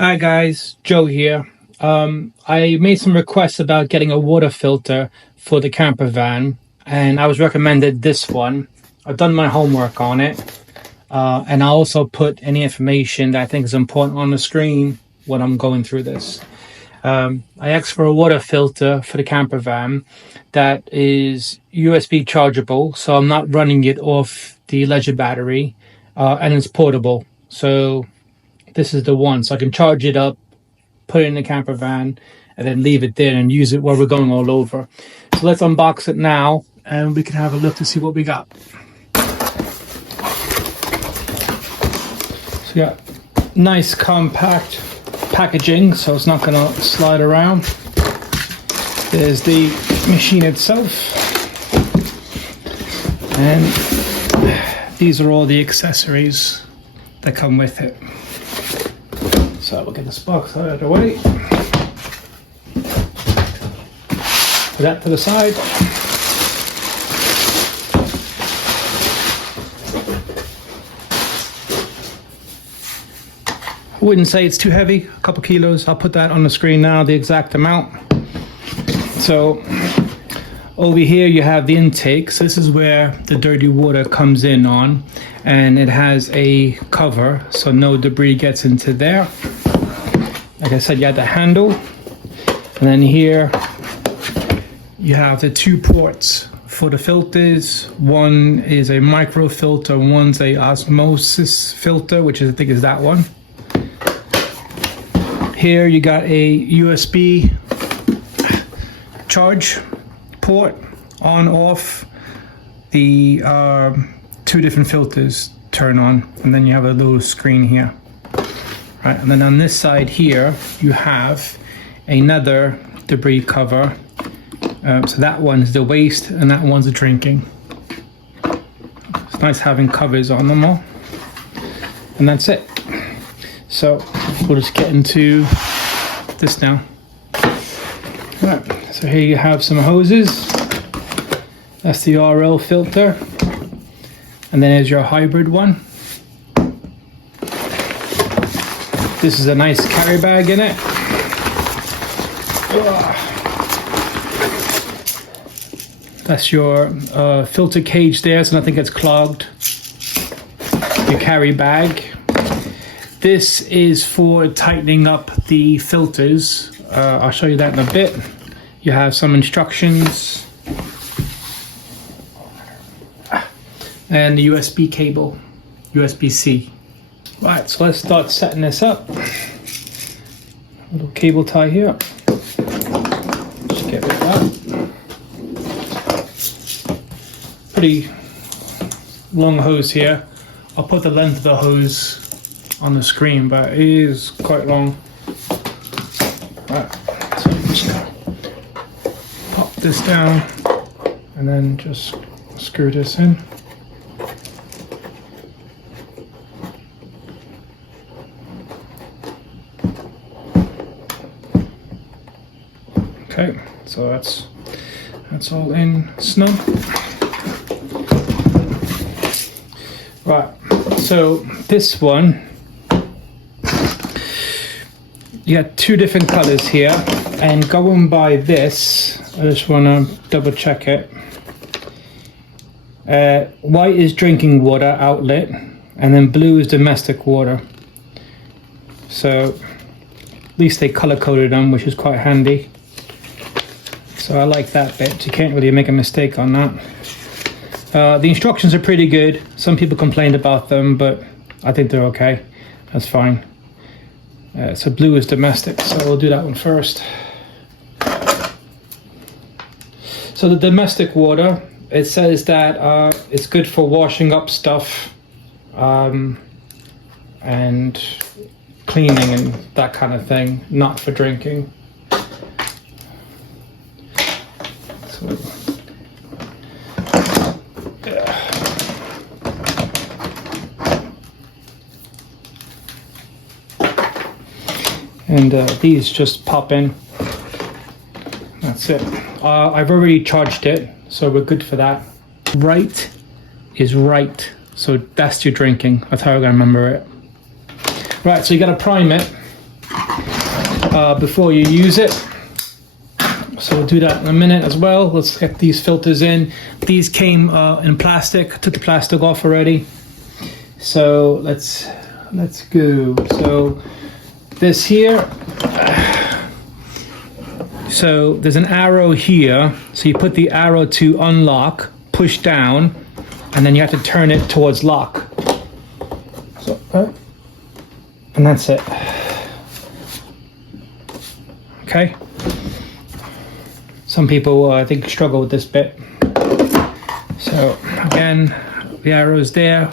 Hi guys, Joe here. I made some requests about getting a water filter for the camper van, and I was recommended this one. I've done my homework on it, and I also put any information that I think is important on the screen when I'm going through this. I asked for a water filter for the camper van that is USB chargeable, so I'm not running it off the leisure battery, and it's portable. So this is the one, so I can charge it up, put it in the camper van, and then leave it there and use it while we're going all over. So let's unbox it now and we can have a look to see what we got. So yeah, nice compact packaging, so it's not gonna slide around. There's the machine itself, and these are all the accessories that come with it. So we'll get this box out of the way. Put that to the side. I wouldn't say it's too heavy, a couple kilos. I'll put that on the screen now, the exact amount. So over here you have the intake. So this is where the dirty water comes in on, and it has a cover so no debris gets into there. Like I said, you have the handle, and then here you have the two ports for the filters. One is a micro filter, one's a osmosis filter, which is, I think is that one. Here you got a USB charge port, on off. The two different filters turn on, and then you have a little screen here. Right, and then on this side here you have another debris cover. So that one's the waste and that one's the drinking. It's nice having covers on them all. And that's it. So we'll just get into this now. Right, so here you have some hoses. That's the RL filter. And then there's your hybrid one. This is a nice carry bag in it. That's your filter cage there, so nothing gets clogged. Your carry bag. This is for tightening up the filters. I'll show you that in a bit. You have some instructions. And the USB cable, USB-C. Right, so let's start setting this up. A little cable tie here. Just get rid of that. Pretty long hose here. I'll put the length of the hose on the screen, but it is quite long. Right, so I'm just gonna pop this down and then just screw this in. Okay, so that's all in snug. Right, so this one, you got two different colors here, and going by this, I just want to double check it. White is drinking water outlet, and then blue is domestic water. So at least they color coded them, which is quite handy. So I like that bit. You can't really make a mistake on that. The instructions are pretty good. Some people complained about them, but I think they're okay. That's fine. So blue is domestic, so we'll do that one first. So the domestic water, it says that it's good for washing up stuff and cleaning and that kind of thing, not for drinking. And these just pop in. That's it. I've already charged it, so we're good for that. Right is right, so that's your drinking. That's how I remember it. Right, so you gotta prime it. before you use it. So we'll do that in a minute as well. Let's get these filters in. These came in plastic. Took the plastic off already. So let's go. So this here. So there's an arrow here. So you put the arrow to unlock, push down, and then you have to turn it towards lock. So, and that's it. Okay. Some people, I think, struggle with this bit. So again, the arrow's there.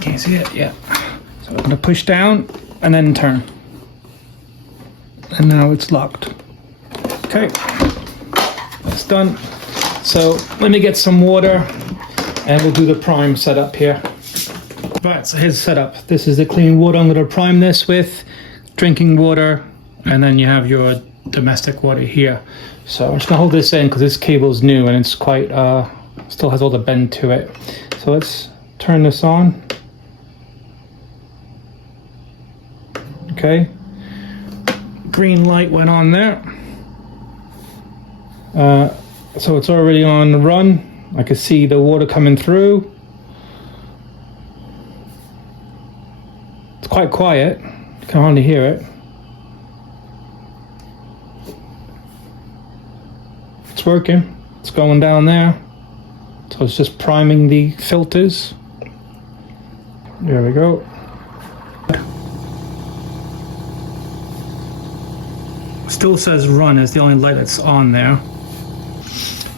Can't see it? Yeah. So I'm gonna push down and then turn. And now it's locked. Okay, that's done. So let me get some water and we'll do the prime setup here. Right, so here's the setup. This is the clean water I'm gonna prime this with. Drinking water, and then you have your domestic water here. So I'm just gonna hold this in because this cable's new and it's quite, still has all the bend to it. So let's turn this on. Okay. Green light went on there. So it's already on the run. I can see the water coming through. It's quite quiet. You can hardly hear it. It's working. It's going down there. So it's just priming the filters. There we go. Still says run is the only light that's on there.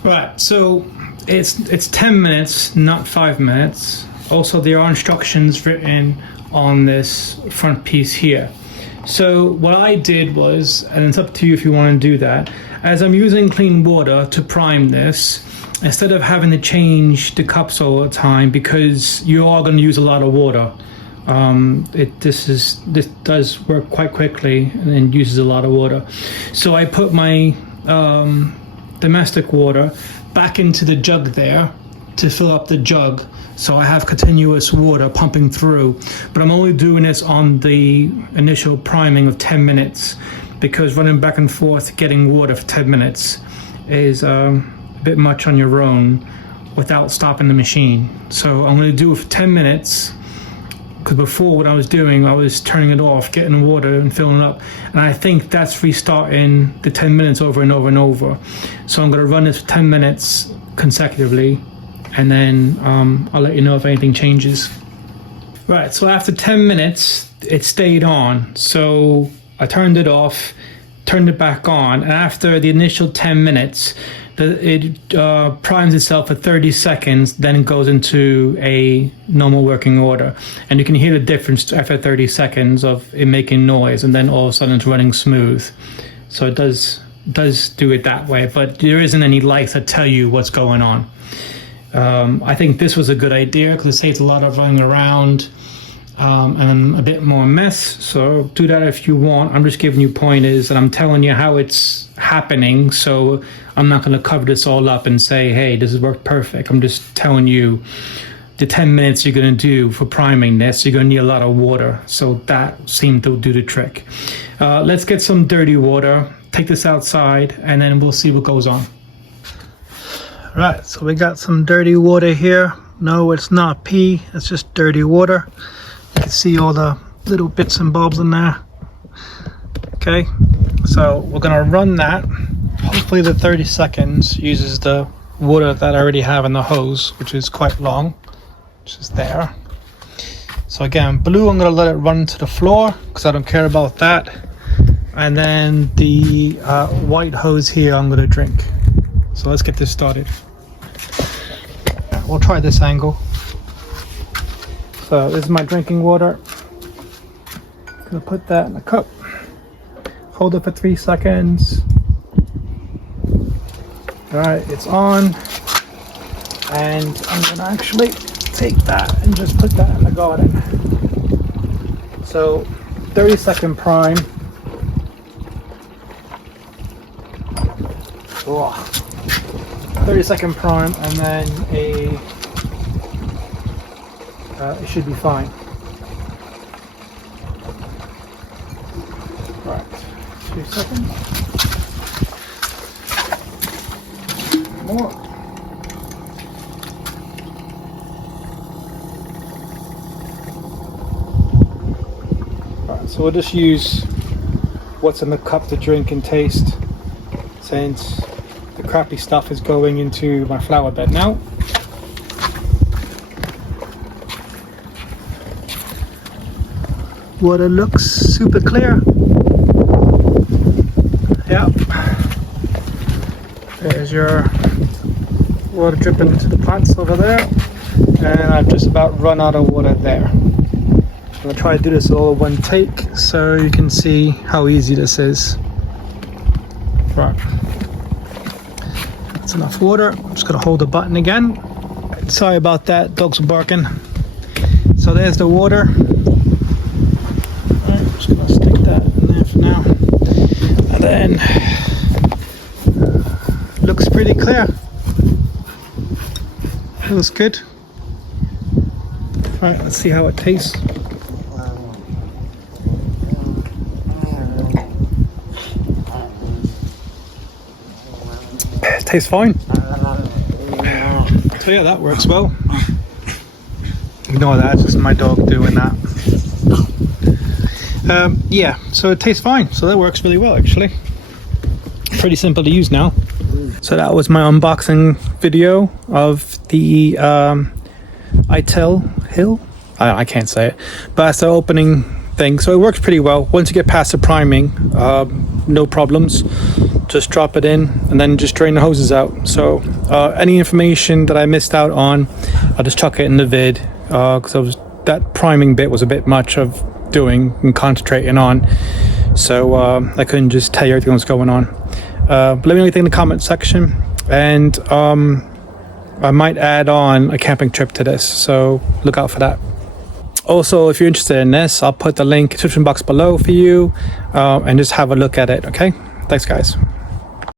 Right, so it's 10 minutes, not 5 minutes. Also, there are instructions written on this front piece here. So what I did was, and it's up to you if you want to do that, as I'm using clean water to prime this, instead of having to change the cups all the time, because you are going to use a lot of water, this does work quite quickly and uses a lot of water. So I put my domestic water back into the jug there to fill up the jug, so I have continuous water pumping through. But I'm only doing this on the initial priming of 10 minutes because running back and forth getting water for 10 minutes is a bit much on your own without stopping the machine. So I'm going to do it for 10 minutes. Because before, what I was doing, I was turning it off, getting the water and filling it up. And I think that's restarting the 10 minutes over and over and over. So I'm going to run this for 10 minutes consecutively. And then I'll let you know if anything changes. Right, so after 10 minutes, it stayed on. So I turned it off, turned it back on. And after the initial 10 minutes, it primes itself for 30 seconds, then it goes into a normal working order. And you can hear the difference after 30 seconds of it making noise, and then all of a sudden it's running smooth. So it does do it that way, but there isn't any lights that tell you what's going on. I think this was a good idea because it saves a lot of running around and a bit more mess. So do that if you want. I'm just giving you pointers and I'm telling you how it's happening. So I'm not going to cover this all up and say, hey, this has worked perfect. I'm just telling you the 10 minutes you're going to do for priming this, you're going to need a lot of water. So that seemed to do the trick. Let's get some dirty water, take this outside, and then we'll see what goes on. Right, so we got some dirty water here. No, it's not pee, it's just dirty water. You can see all the little bits and bobs in there. Okay, so we're gonna run that. Hopefully the 30 seconds uses the water that I already have in the hose, which is quite long, which is there. So again, blue, I'm gonna let it run to the floor because I don't care about that. And then the white hose here, I'm gonna drink. So let's get this started. We'll try this angle. So this is my drinking water. Gonna put that in a cup. Hold it for 3 seconds. All right, it's on. And I'm gonna actually take that and just put that in the garden. So 30-second prime. Oh. 30-second prime, and then it should be fine. 2 seconds. More. Alright, so we'll just use what's in the cup to drink and taste, since the crappy stuff is going into my flower bed now. Water looks super clear. Yep. There's your water dripping into the plants over there. And I've just about run out of water there. I'm going to try to do this all in one take so you can see how easy this is. Right. That's enough water. I'm just going to hold the button again. Sorry about that, dogs were barking. So there's the water. Right, I'm just going to stick that in there for now. And then, looks pretty clear. Looks good. Right, let's see how it tastes. It tastes fine. So yeah, that works well. Ignore that, it's just my dog doing that. Yeah, so it tastes fine. So that works really well, actually. Pretty simple to use now. So that was my unboxing video of the Itehil. I can't say it, but that's the opening thing. So it works pretty well. Once you get past the priming, no problems. Just drop it in and then just drain the hoses out. So any information that I missed out on, I'll just chuck it in the vid, because that priming bit was a bit much of doing and concentrating on. So I couldn't just tell you everything that's going on. But let me know what you think in the comment section, and I might add on a camping trip to this, so look out for that. Also, if you're interested in this, I'll put the link in the description box below for you, and just have a look at it. Okay, thanks guys.